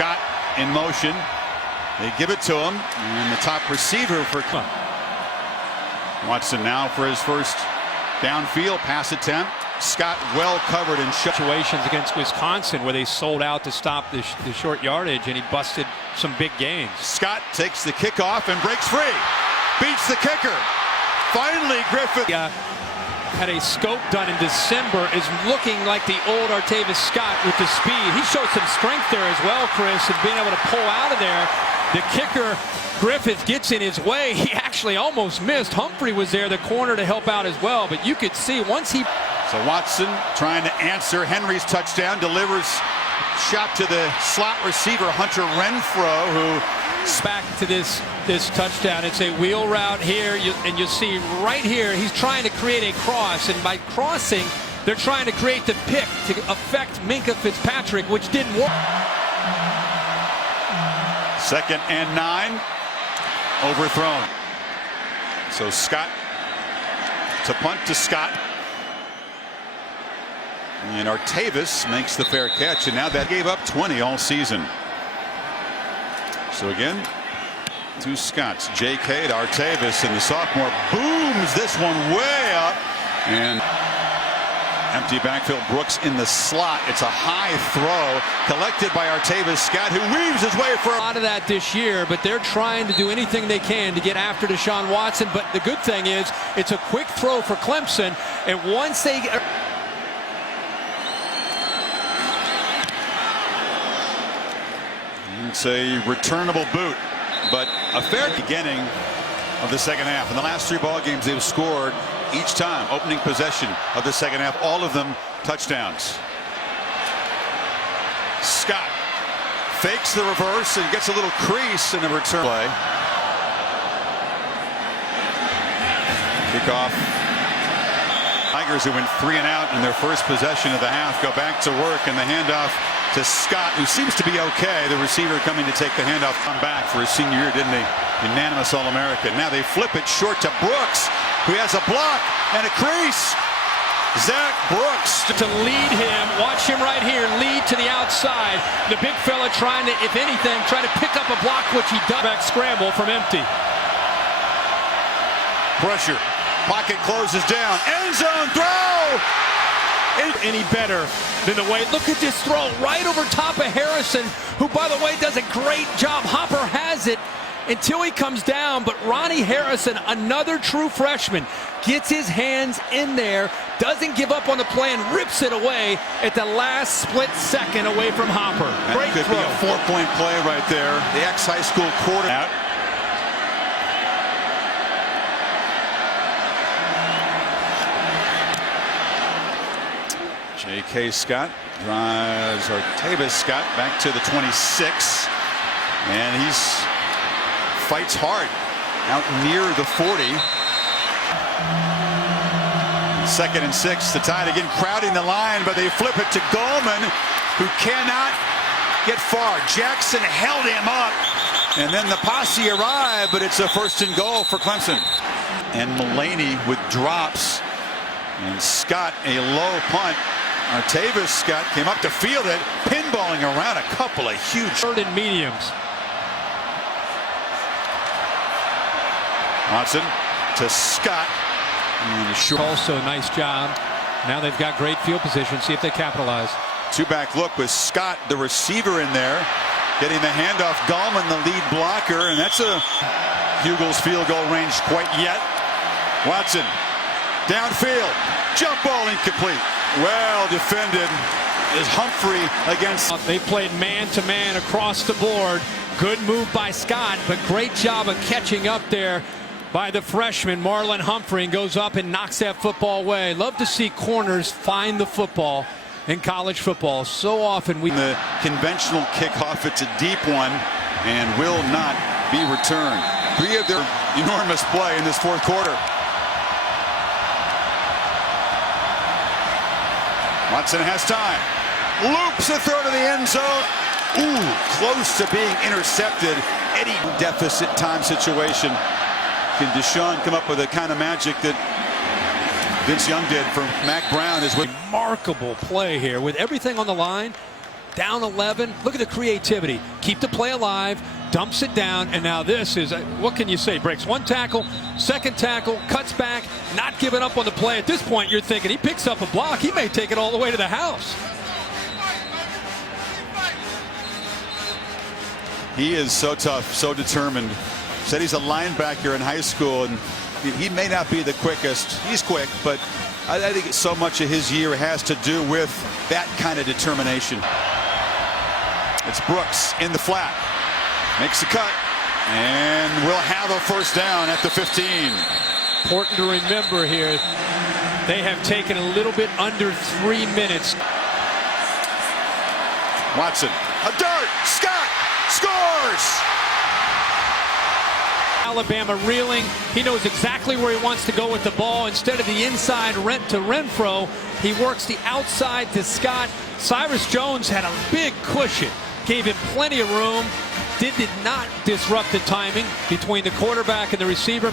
Scott in motion. They give it to him, and the top receiver for Watson now for his first downfield pass attempt. Scott well covered in situations against Wisconsin where they sold out to stop the short yardage, and he busted some big gains. Scott takes the kickoff and breaks free. Beats the kicker. Finally, Griffith. Had a scope done in December, is looking like the old Artavis Scott with the speed. He showed some strength there as well, Chris, and being able to pull out of there. The kicker, Griffith, gets in his way. He actually almost missed. Humphrey was there, the corner, to help out as well, but you could see once he... So Watson trying to answer Henry's touchdown, delivers shot to the slot receiver, Hunter Renfro, who... Back to this touchdown. It's a wheel route here, and you'll see right here he's trying to create a cross, and by crossing they're trying to create the pick to affect Minkah Fitzpatrick, which didn't work. 2nd and 9, overthrown. So Scott to punt to Scott, and Artavis makes the fair catch, and now that gave up 20 all season. So again, two Scotts, J.K. to Artavis, and the sophomore booms this one way up. And empty backfield, Brooks in the slot. It's a high throw collected by Artavis Scott, who weaves his way for a lot of that this year, but they're trying to do anything they can to get after Deshaun Watson. But the good thing is it's a quick throw for Clemson, and once they... It's a returnable boot, but a fair beginning of the second half. In the last 3 ball games, they've scored each time. Opening possession of the second half, all of them touchdowns. Scott fakes the reverse and gets a little crease in the return play. Kickoff. Tigers, who went 3 and out in their first possession of the half, go back to work, and the handoff to Scott, who seems to be okay. The receiver coming to take the handoff. Come back for his senior year, didn't he? Unanimous All-American. Now they flip it short to Brooks, who has a block and a crease. Zach Brooks to lead him. Watch him right here lead to the outside. The big fella trying to, if anything, try to pick up a block, which he does. Back scramble from empty. Pressure. Pocket closes down. End zone throw. Any better than the way, look at this throw right over top of Harrison, who, by the way, does a great job. Hopper has it until he comes down, but Ronnie Harrison, another true freshman, gets his hands in there, doesn't give up on the play, and rips it away at the last split second away from Hopper. That Great could throw. Be a 4-point play right there. The ex-high school quarterback. J.K. Scott drives Artavis Scott back to the 26, and he's fights hard out near the 40. 2nd and 6. The Tide again crowding the line, but they flip it to Gallman, who cannot get far. Jackson held him up, and then the posse arrived, but it's a 1st and goal for Clemson. And Mullaney with drops, and Scott a low punt. Artavis Scott came up to field it, pinballing around a couple of huge 3rd and mediums. Watson to Scott. Also nice job. Now they've got great field position. See if they capitalize. 2-back look with Scott, the receiver, in there, getting the handoff. Gallman, the lead blocker, and that's a Hugel's field goal range quite yet. Watson downfield, jump ball incomplete. Well defended is Humphrey against. They played man-to-man across the board. Good move by Scott, but great job of catching up there by the freshman Marlon Humphrey, and goes up and knocks that football away. Love to see corners find the football in college football. So often we... The conventional kickoff, it's a deep one and will not be returned. 3 of their enormous play in this 4th quarter. Watson has time. Loops a throw to the end zone. Ooh, close to being intercepted. Eddie deficit time situation. Can Deshaun come up with the kind of magic that Vince Young did for Mac Brown? Is remarkable play here with everything on the line. down 11. Look at the creativity. Keep the play alive, dumps it down, and now this is, what can you say? Breaks one tackle, second tackle, cuts back, not giving up on the play. At this point, you're thinking he picks up a block. He may take it all the way to the house. He is so tough, so determined. Said he's a linebacker in high school, and he may not be the quickest. He's quick, but I think so much of his year has to do with that kind of determination. It's Brooks in the flat. Makes the cut, and will have a first down at the 15. Important to remember here, they have taken a little bit under 3 minutes. Watson, a dart, Scott scores! Alabama reeling. He knows exactly where he wants to go with the ball. Instead of the inside to Renfro, he works the outside to Scott. Cyrus Jones had a big cushion, gave him plenty of room, did not disrupt the timing between the quarterback and the receiver.